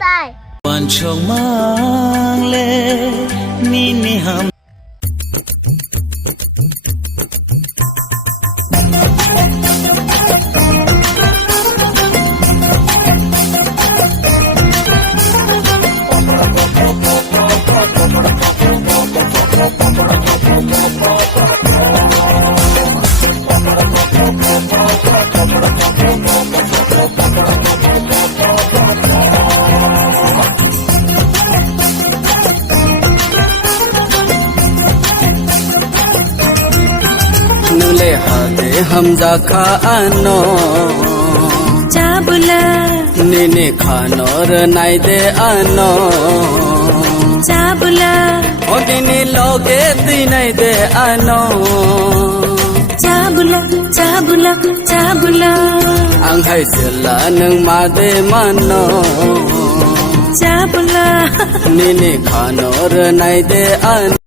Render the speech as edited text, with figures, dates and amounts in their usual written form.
tai Quan chồng mang lệ ni ni ham ले हाथे हम जा खानो चाबुला निने खानो र नाई दे आनो चाबुला ओदिनी लोगे दिनै दे आनो चाबुला चाबुला चाबुला आं हायसला नों मादे मानो चाबुला निने खानो र नाई दे आनो